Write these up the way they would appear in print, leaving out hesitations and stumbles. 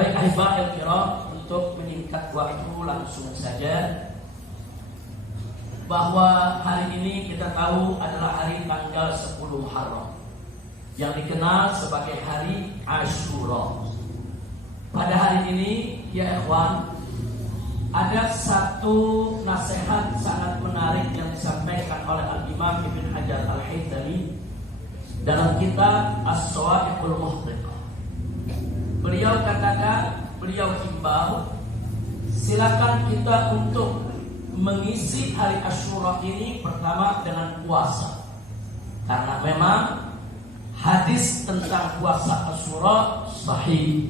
Baik ahibahil kiram, untuk menyingkat waktu langsung saja, bahwa hari ini kita tahu adalah hari tanggal 10 Muharram yang dikenal sebagai hari Asyura. Pada hari ini ya ikhwan, ada satu nasihat sangat menarik yang disampaikan oleh Al-Imam Ibn Hajar Al-Haythami dalam kitab As-Sawa'iqul Muhriqah. Beliau katakan, beliau himbau, silakan kita untuk mengisi hari Asyura ini pertama dengan puasa. Karena memang hadis tentang puasa Asyura sahih,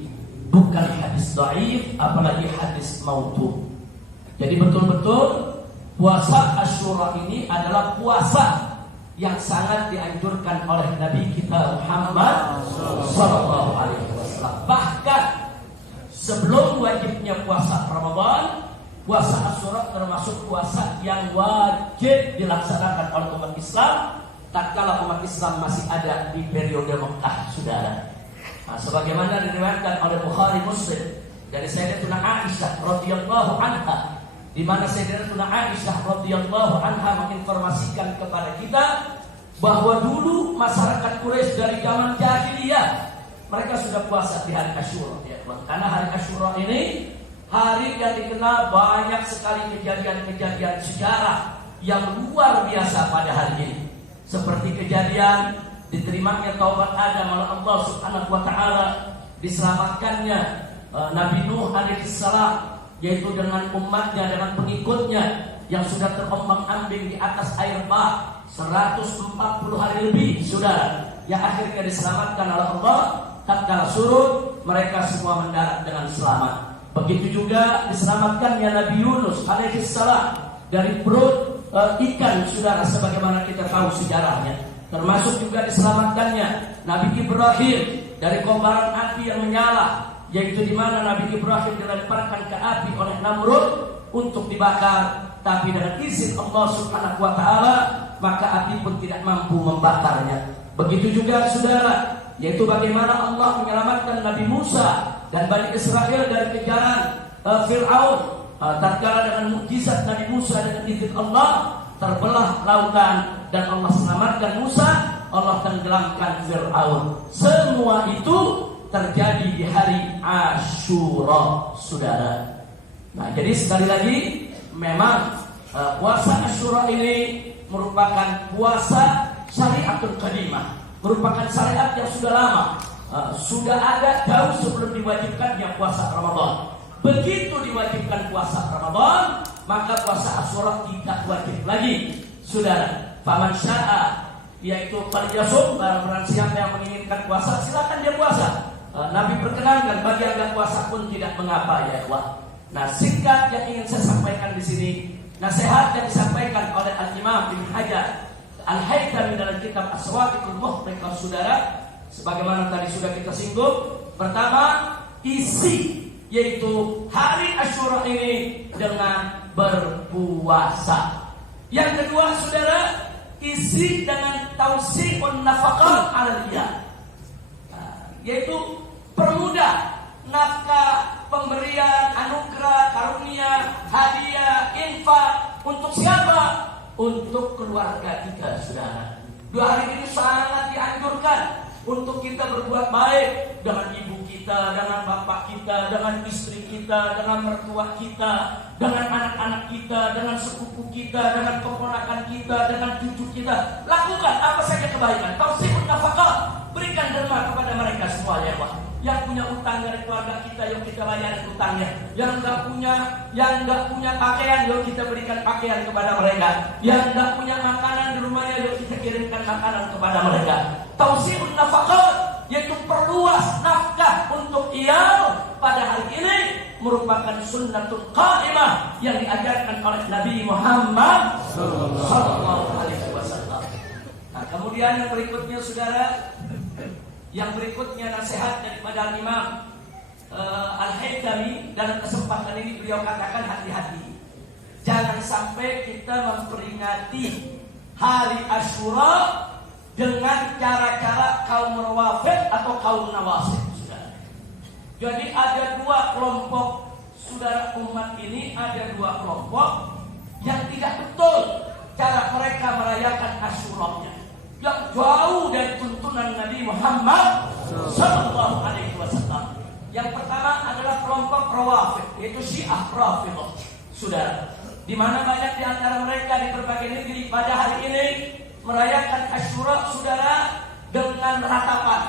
bukan hadis dhaif, apalagi hadis maudhu. Jadi betul-betul puasa Asyura ini adalah puasa yang sangat dianjurkan oleh Nabi kita Muhammad sallallahu alaihi wasallam. Bahkan sebelum wajibnya puasa Ramadan, puasa Asyura termasuk puasa yang wajib dilaksanakan oleh umat Islam tatkala umat Islam masih ada di periode Mekah, saudara. Nah, sebagaimana diriwayatkan oleh Bukhari Muslim dari Sayyidatuna Aisyah radhiyallahu anha, di mana Sayyidatuna Aisyah radhiyallahu anha menginformasikan kepada kita bahwa dulu masyarakat Quraisy dari zaman jahiliyah mereka sudah puasa di hari Asyura, ya. Karena hari Asyura ini hari yang dikenal banyak sekali kejadian-kejadian sejarah yang luar biasa pada hari ini. Seperti kejadian diterimanya taubat Adam oleh Allah Subhanahu wa taala, diselamatkannya Nabi Nuh alaihissalam, yaitu dengan umatnya, dengan pengikutnya yang sudah terombang-ambing di atas air bah 140 hari lebih, saudara, yang akhirnya diselamatkan oleh Allah. Tatkala surut, mereka semua mendarat dengan selamat. Begitu juga diselamatkannya Nabi Yunus alaihissalam dari perut ikan, saudara, sebagaimana kita tahu sejarahnya. Termasuk juga diselamatkannya Nabi Ibrahim dari kobaran api yang menyala, yaitu di mana Nabi Ibrahim dilemparkan ke api oleh Namrud untuk dibakar, tapi dengan izin Allah Subhanahu wa taala maka api pun tidak mampu membakarnya. Begitu juga, saudara, yaitu bagaimana Allah menyelamatkan Nabi Musa dan Bani Israel dari kejaran Fir'aun. Tatkala dengan mukjizat Nabi Musa dengan izin Allah terbelah lautan dan Allah selamatkan Musa, Allah tenggelamkan Fir'aun. Semua itu terjadi di hari Asyura, saudara. Nah, jadi sekali lagi, memang puasa Asyura ini merupakan puasa syariatul qadimah, merupakan syariat yang sudah lama, sudah ada jauh sebelum diwajibkannya puasa Ramadan. Begitu diwajibkan puasa Ramadan, maka puasa Asyura tidak wajib lagi, saudara. Faman syaa, yaitu falyasum, barang siapa yang menginginkan puasa silakan dia puasa. Nabi perkenankan, bagi yang enggak puasa pun tidak mengapa, ya ikhwan. Nah, singkat yang ingin saya sampaikan di sini, nasihat yang disampaikan oleh Al-Imam Ibn Hajar Al-Haythami dalam kitab As-Sawa'iqul Muhriqah, saudara, sebagaimana tadi sudah kita singgung. Pertama, isi, yaitu hari Asyura ini dengan berpuasa. Yang kedua, saudara, isi dengan tausihun nafaqah aliyah, yaitu permudah nafkah, pemberian, anugerah, karunia, hadiah, infak. Untuk siapa? Untuk keluarga kita, saudara. Dua hari ini sangat dianjurkan untuk kita berbuat baik dengan ibu kita, dengan bapak kita, dengan istri kita, dengan mertua kita, dengan anak-anak kita, dengan sepupu kita, dengan keponakan kita, dengan cucu kita. Lakukan apa saja kebaikan. Tausihun nafaqah, berikan derma kepada mereka semua, ya Pak. Yang punya utang dari keluarga kita, yuk kita bayarin utangnya. Yang nggak punya pakaian, yuk kita berikan pakaian kepada mereka. Yang nggak punya makanan di rumahnya, yuk kita kirimkan makanan kepada mereka. Tausihun nafaqah, yaitu perluas nafkah untuk iyal pada hari ini, merupakan sunnatul qa'imah yang diajarkan oleh Nabi Muhammad sallallahu alaihi wasallam. Nah, kemudian yang berikutnya, saudara, yang berikutnya nasihat daripada Imam Al-Haythami dalam kesempatan ini, beliau katakan hati-hati. Jangan sampai kita memperingati hari Asyura dengan cara-cara kaum rawafid atau kaum nawasib. Jadi ada dua kelompok saudara umat ini, ada dua kelompok yang tidak betul cara mereka merayakan Asyura-nya, yang jauh dari tuntunan Nabi Muhammad sallallahu alaihi wasallam. Yang pertama adalah kelompok Rawafid, yaitu Syiah Rafidhah, saudara. Di mana banyak di antara mereka di berbagai negeri pada hari ini merayakan Asyura, saudara, dengan ratapan,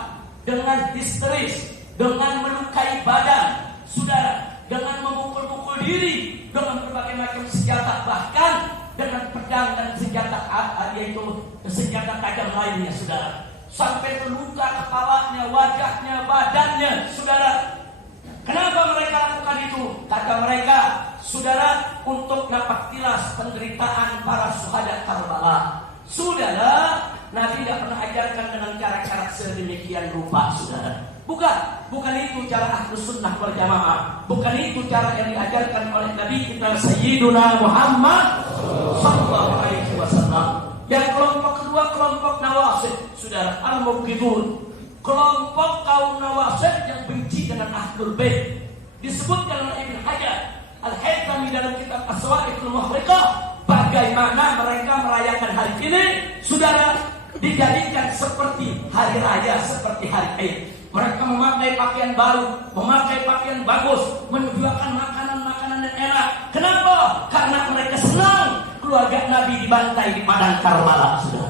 dengan histeris, dengan melukai badan, saudara, dengan memukul-mukul diri dengan berbagai macam senjata, bahkan dengan pedang dan senjata yaitu senjata tajam lainnya, saudara, sampai terluka kepalanya, wajahnya, badannya, saudara. Kenapa mereka lakukan itu? Kata mereka, saudara, untuk dapat tilas penderitaan para syuhada Karbala. Saudara, Nabi tidak pernah ajarkan dengan cara-cara sedemikian rupa, saudara. Bukan itu cara Ahlus Sunnah wal Jamaah. Bukan itu cara yang diajarkan oleh Nabi kita Sayyiduna Muhammad sallallahu alaihi wasallam. Yang kelompok kedua, kelompok Nawasib, saudara, Al-Mubghidun. Kelompok kaum Nawasib yang benci dengan Ahlul Bait. Disebutkan oleh Ibn Hajar Al-Haythami dalam kitab As-Sawa'iqul Muhriqah bagaimana mereka merayakan hari ini, saudara, dijadikan seperti hari raya, seperti hari Id. Mereka memakai pakaian baru, memakai pakaian bagus, menyediakan makanan-makanan yang enak. Kenapa? Karena mereka senang keluarga Nabi dibantai di padang Karbala, saudara.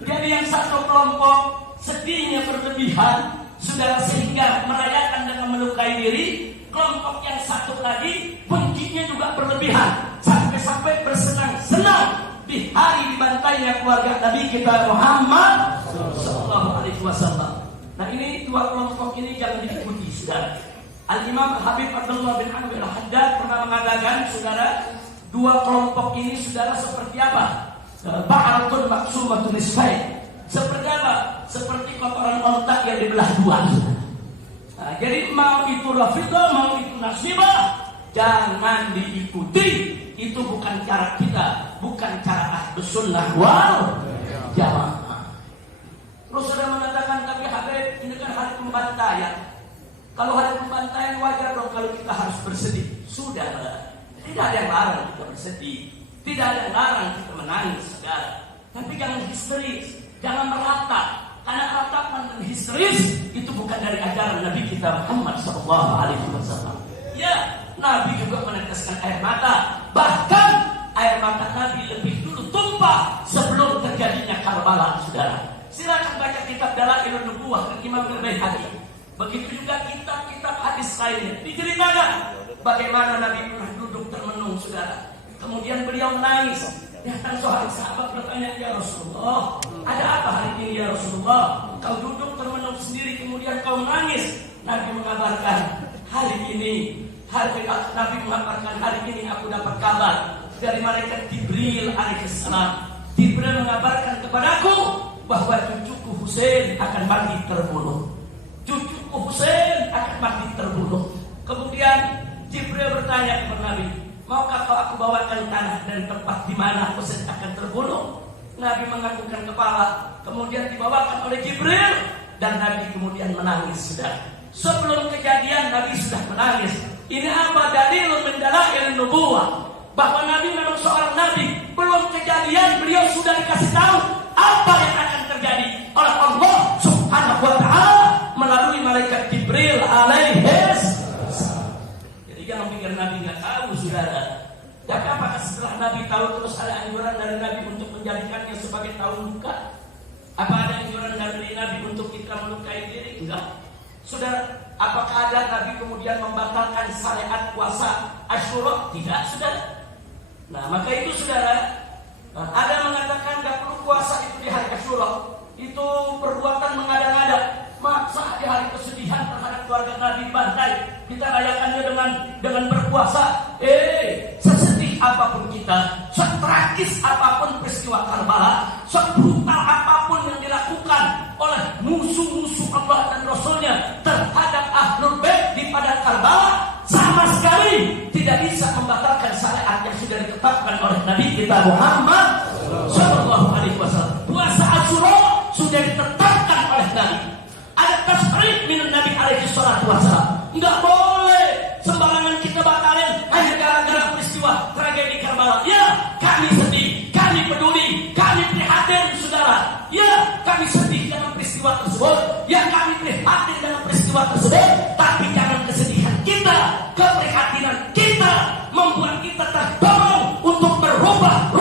Jadi yang satu kelompok sedihnya berlebihan, saudara, sehingga merayakan dengan melukai diri. Kelompok yang satu lagi bencinya juga berlebihan, sampai-sampai bersenang-senang di hari dibantainya keluarga Nabi kita Muhammad sallallahu alaihi wasallam. Nah, ini dua kelompok ini jangan diikuti, saudara. Al-Imam Habib Abdullah bin Amr al-Haddad pernah mengatakan, saudara, dua kelompok ini, saudara, seperti apa? Ba'aratun maqsumatun nisfain. Seperti apa? Seperti kotoran ontak yang dibelah dua. Nah, jadi mau itu Rafidah, mau itu Nasibah, jangan diikuti. Itu bukan cara kita, bukan cara Ahlus Sunnah wal Jamaah. Terus sudah mengatakan, tapi Habib, ini kan hari pembantaian. Kalau hari pembantaian wajar dong kalau kita harus bersedih. Sudah, tidak ada yang larang kita bersedih, tidak ada yang larang kita menangis, saudara. Tapi jangan histeris, jangan meratap, karena ratapan dan histeris itu bukan dari ajaran Nabi kita Muhammad sallallahu alaihi wasallam. Ya, Nabi juga meneteskan air mata, bahkan air mata Nabi lebih dulu tumpah sebelum terjadinya Karbala, saudara. Silakan baca kitab Dalailun Nubuwah dan Imam Al-Baihaqi. Begitu juga kitab-kitab hadis lainnya. Diceritakan bagaimana Nabi pernah duduk termenung, saudara. Kemudian beliau menangis. Datang seorang sahabat bertanya, ya Rasulullah, ada apa hari ini ya Rasulullah? Kau duduk termenung sendiri kemudian kau menangis. Nabi mengabarkan, hari ini aku dapat kabar dari malaikat Jibril alaihissalam. Jibril mengabarkan kepadaku bahwa cucuku Husain akan mati terbunuh. Cucuku Husain akan mati terbunuh. Kemudian Jibril bertanya kepada Nabi, maukah kau aku bawakan tanah dan tempat di mana Husain akan terbunuh? Nabi menganggukkan kepala. Kemudian dibawakan oleh Jibril dan Nabi kemudian menangis, sudah. Sebelum kejadian Nabi sudah menangis. Ini apa? Dalilun min dalailin nubuwah, bahwa Nabi memang seorang Nabi. Belum kejadian beliau sudah dikasih tahu apa yang akan terjadi oleh Allah Subhanahu wa ta'ala melalui malaikat Jibril alaihis. Jadi jangan pikir Nabi nggak tahu, saudara. Tapi apakah setelah Nabi tahu terus ada anjuran dari Nabi untuk menjadikannya sebagai tahun duka? Apa ada anjuran dari Nabi untuk kita melukai diri? Enggak. Saudara, apakah ada Nabi kemudian membatalkan syariat puasa Asyura? Tidak, saudara. Nah, maka itu, saudara, ada mengatakan tidak perlu puasa itu di hari Asyura. Itu perbuatan mengada-ngada. Masa di hari kesedihan terhadap keluarga Nabi dibantai, kita rayakannya dengan berpuasa. Sesedih apapun kita, setragis apapun peristiwa Karbala, sebrutal apapun yang dilakukan oleh musuh-musuh Allah dan Rasulnya terhadap Ahlul Bait di padang Karbala, sama sekali tidak bisa membatalkan syariat yang sudah ditetapkan oleh Nabi kita Muhammad sallallahu alaihi wasallam. Puasa Asyura sudah ditetapkan oleh Nabi. Ada tasrih minan Nabi alaihi salatu wasallam. Nggak boleh sembarangan kita batalin hanya gara-gara peristiwa tragedi Karbala. Ya, kami sedih, kami peduli, kami prihatin, saudara. Ya, kami sedih dengan peristiwa tersebut. Ya, kami prihatin dengan peristiwa tersebut. Tapi jangan kesedihan kita, keprihatinan kita membuat kita terdorong untuk berubah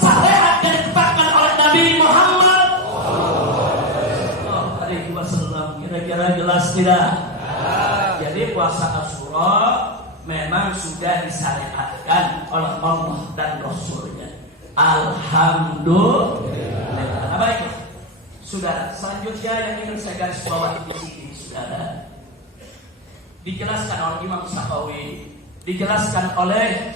syariat yang ditetapkan oleh Nabi Muhammad SAW. Kira-kira jelas tidak? Jadi puasa Asyura memang sudah disyariatkan oleh Allah dan Rasulnya. Alhamdulillah. Nah, baik, saudara. Selanjutnya yang ingin saya garis bawahi di sini, saudara, dijelaskan oleh Imam Syafi'i, dijelaskan oleh